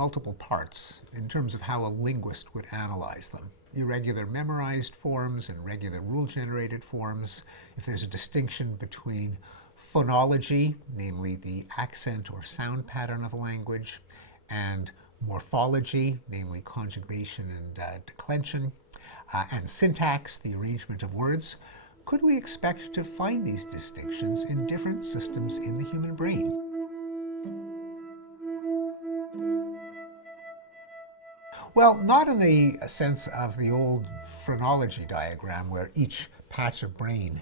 multiple parts in terms of how a linguist would analyze them. Irregular memorized forms and regular rule-generated forms. If there's a distinction between phonology, namely the accent or sound pattern of a language, and morphology, namely conjugation and declension, and syntax, the arrangement of words, could we expect to find these distinctions in different systems in the human brain? Well, not in the sense of the old phrenology diagram where each patch of brain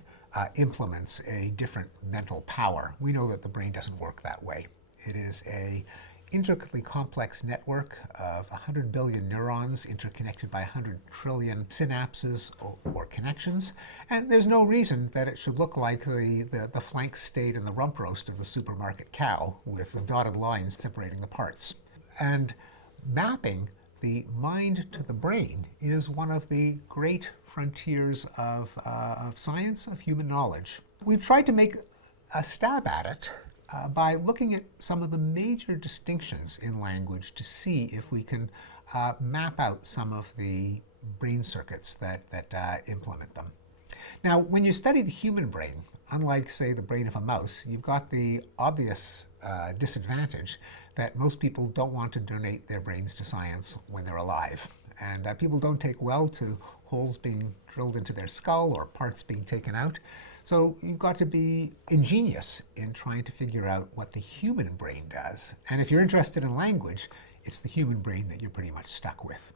implements a different mental power. We know that the brain doesn't work that way. It is an intricately complex network of 100 billion neurons interconnected by 100 trillion synapses or connections. And there's no reason that it should look like the flank steak and the rump roast of the supermarket cow with the dotted lines separating the parts. And mapping the mind to the brain is one of the great frontiers of science, of human knowledge. We've tried to make a stab at it by looking at some of the major distinctions in language to see if we can map out some of the brain circuits that implement them. Now, when you study the human brain, unlike, say, the brain of a mouse, you've got the obvious disadvantage that most people don't want to donate their brains to science when they're alive. And people don't take well to holes being drilled into their skull or parts being taken out. So you've got to be ingenious in trying to figure out what the human brain does. And if you're interested in language, it's the human brain that you're pretty much stuck with.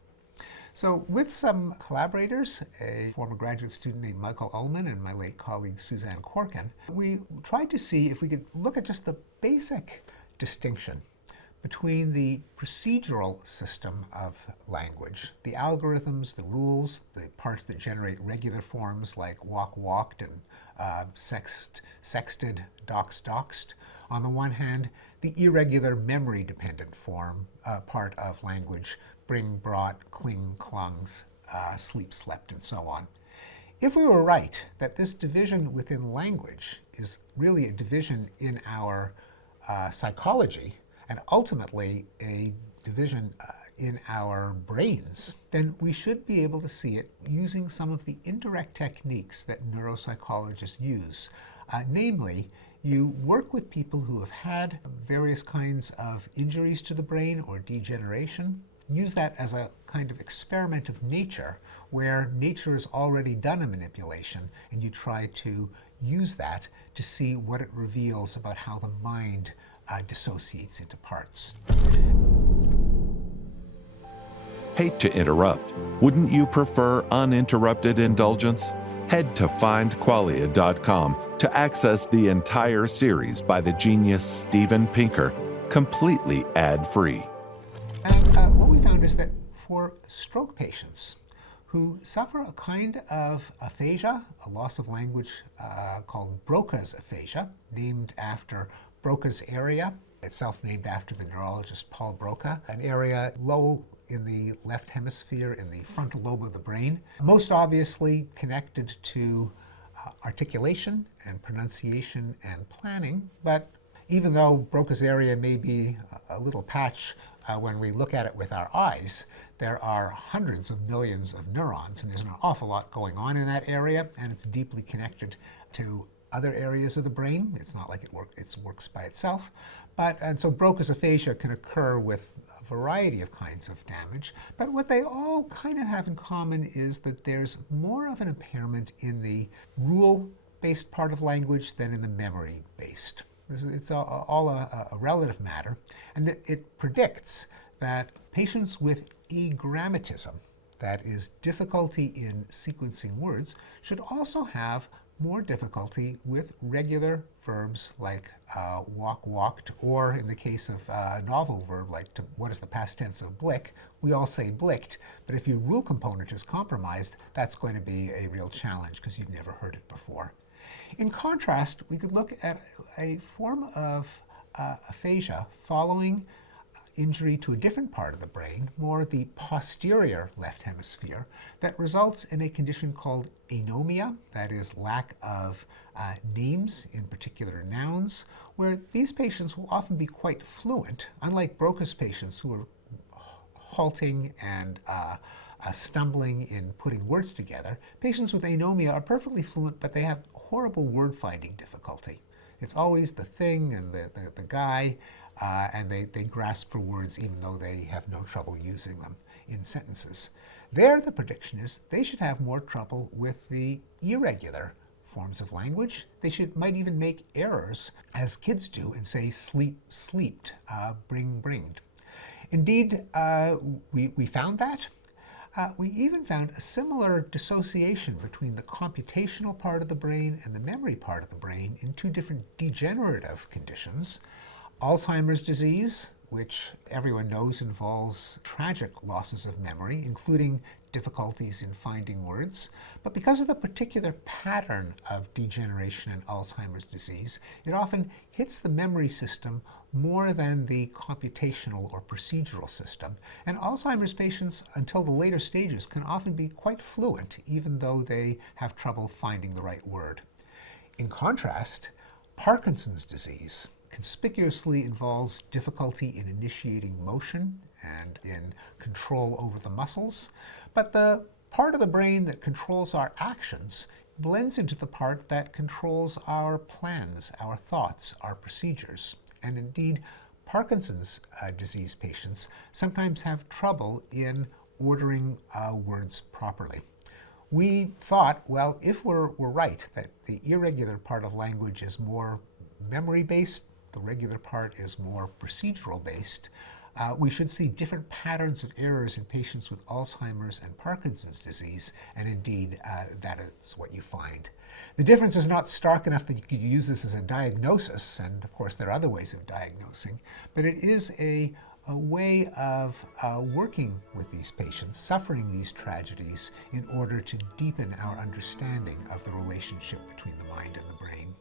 So with some collaborators, a former graduate student named Michael Ullman and my late colleague Suzanne Corkin, we tried to see if we could look at just the basic distinction between the procedural system of language, the algorithms, the rules, the parts that generate regular forms like walk, walked, and sexted, doxed. On the one hand, the irregular memory-dependent part of language, bring, brought, cling, clungs, sleep, slept, and so on. If we were right that this division within language is really a division in our psychology, and ultimately a division in our brains, then we should be able to see it using some of the indirect techniques that neuropsychologists use. Namely, you work with people who have had various kinds of injuries to the brain or degeneration. Use that as a kind of experiment of nature, where nature has already done a manipulation, and you try to use that to see what it reveals about how the mind dissociates into parts. Hate to interrupt. Wouldn't you prefer uninterrupted indulgence? Head to findqualia.com to access the entire series by the genius Steven Pinker, completely ad-free. And what we found is that for stroke patients who suffer a kind of aphasia, a loss of language called Broca's aphasia, named after Broca's area, itself named after the neurologist Paul Broca, an area low in the left hemisphere in the frontal lobe of the brain, most obviously connected to articulation and pronunciation and planning. But even though Broca's area may be a little patch when we look at it with our eyes, there are hundreds of millions of neurons, and there's an awful lot going on in that area, and it's deeply connected to other areas of the brain. It's not like it works by itself. And so Broca's aphasia can occur with a variety of kinds of damage. But what they all kind of have in common is that there's more of an impairment in the rule-based part of language than in the memory-based. It's all a relative matter. And it predicts that patients with agrammatism, that is difficulty in sequencing words, should also have more difficulty with regular verbs like walk, walked, or in the case of a novel verb like what is the past tense of blick, we all say blicked, but if your rule component is compromised, that's going to be a real challenge because you've never heard it before. In contrast, we could look at a form of aphasia following injury to a different part of the brain, more the posterior left hemisphere, that results in a condition called anomia, that is lack of names, in particular nouns, where these patients will often be quite fluent, unlike Broca's patients who are halting and stumbling in putting words together. Patients with anomia are perfectly fluent, but they have horrible word-finding difficulty. It's always the thing and the guy, and they grasp for words even though they have no trouble using them in sentences. There, the prediction is they should have more trouble with the irregular forms of language. They might even make errors, as kids do, and say sleep, sleeped, bring, bringed. Indeed, we found that. We even found a similar dissociation between the computational part of the brain and the memory part of the brain in two different degenerative conditions. Alzheimer's disease, which everyone knows involves tragic losses of memory, including difficulties in finding words. But because of the particular pattern of degeneration in Alzheimer's disease, it often hits the memory system more than the computational or procedural system. And Alzheimer's patients, until the later stages, can often be quite fluent, even though they have trouble finding the right word. In contrast, Parkinson's disease conspicuously involves difficulty in initiating motion and in control over the muscles, but the part of the brain that controls our actions blends into the part that controls our plans, our thoughts, our procedures. And indeed, Parkinson's disease patients sometimes have trouble in ordering words properly. We thought, well, if we're right that the irregular part of language is more memory-based, the regular part is more procedural-based, we should see different patterns of errors in patients with Alzheimer's and Parkinson's disease, and indeed, that is what you find. The difference is not stark enough that you could use this as a diagnosis, and of course there are other ways of diagnosing, but it is a way of working with these patients, suffering these tragedies, in order to deepen our understanding of the relationship between the mind and the brain.